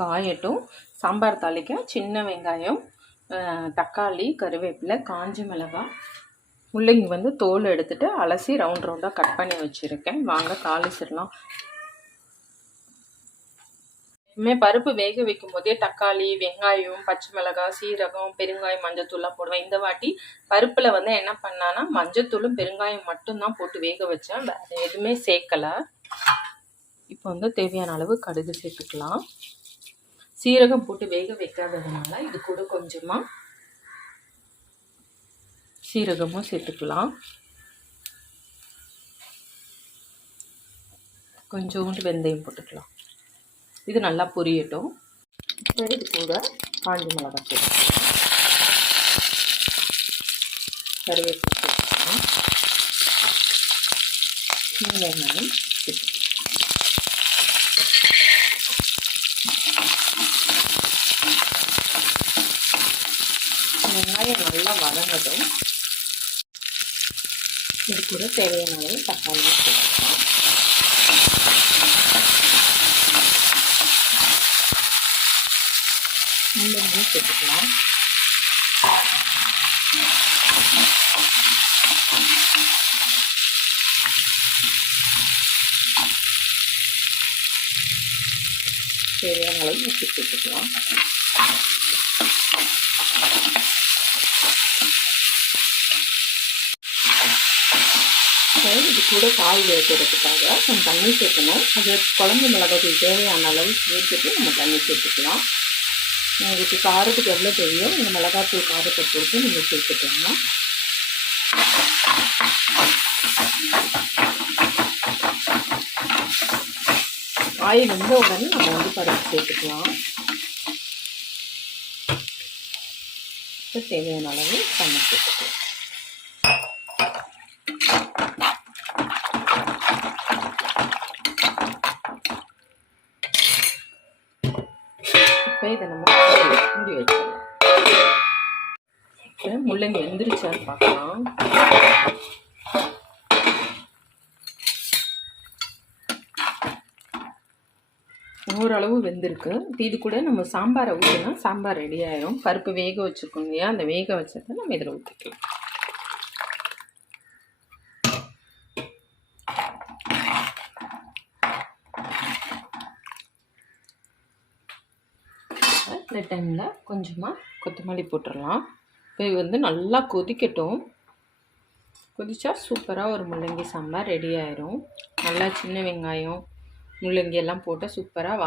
காயட்டும். சாம்பார் தாளிக்க சின்ன வெங்காயம், தக்காளி, கருவேப்பிலை, காஞ்ச மிளகாய், முள்ளங்கி வந்து தோல் எடுத்துகிட்டு அலசி ரவுண்ட் ரவுண்டாக கட் பண்ணி வச்சுருக்கேன். வாங்க தாளிச்சிடலாம். பருப்பு வேக வைக்கும் போதே தக்காளி, வெங்காயம், பச்சை மிளகாய், சீரகம், பெருங்காயம், மஞ்சத்தூள்லாம் போடுவேன். இந்த வாட்டி பருப்பில் வந்து என்ன பண்ணான்னா மஞ்சத்தூளும் பெருங்காயம் மட்டும்தான் போட்டு வேக வச்சேன். வேறு எதுவுமே சேர்க்கலை. இப்போ வந்து தேவையான அளவு கடுகு சேர்த்துக்கலாம். சீரகம் போட்டு வேக வைக்காததுனால இது கூட கொஞ்சமாக சீரகமும் சேர்த்துக்கலாம். கொஞ்சோண்டு வெந்தயம் போட்டுக்கலாம். இது நல்லா பொரியட்டும். இது கூட காஞ்ச மிளகாய் சேர்த்துக்கலாம், கருவேப்பிலை சேர்த்துக்கலாம், சின்ன வெங்காயம் சேர்த்துக்கலாம். வெங்காயம் நல்லா வதங்கட்டும். இது கூட தேவையான அளவு தக்காளி சேர்த்துக்கலாம். முள்ளங்கி சேர்த்துக்கலாம். தேவையான அளவு உப்பு சேர்த்துக்கலாம். இது கூட காய் வேகிறதுக்காக நம்ம தண்ணி சேர்க்கணும். அது குழம்பு மிளகாய் தேவையான அளவு சேர்த்துட்டு நம்ம தண்ணி சேர்த்துக்கலாம். உங்களுக்கு காரத்துக்கு எவ்வளோ தேவையோ இந்த மிளகாத்தூள் காரத்தை பொறுத்து நீங்கள் சேர்த்துக்கலாம். காய் வெந்த உடனே நம்ம வந்து பருப்பு சேர்த்துக்கலாம். தேவையான அளவு தண்ணி சேர்த்துக்கலாம். இப்போ இதை நம்ம மூடி வச்சிடலாம். முள்ளங்கி வெந்துருச்சான்னு பார்க்கலாம். ஓரளவு வெந்திருக்கு. இது கூட நம்ம சாம்பாரை ஊற்றினா சாம்பார் ரெடி ஆகிடும். பருப்பு வேக வச்சுருக்கோம் இல்லையா, அந்த வேக வச்சதை நம்ம இதில் ஊற்றிக்கலாம். இந்த டைமில் கொஞ்சமாக கொத்தமல்லி போட்டுடலாம். இப்போ இது வந்து நல்லா கொதிக்கட்டும். கொதிச்சா சூப்பராக ஒரு முள்ளங்கி சாம்பார் ரெடி ஆயிரும். நல்லா சின்ன வெங்காயம், முள்ளங்கி எல்லாம் போட்டால் சூப்பராக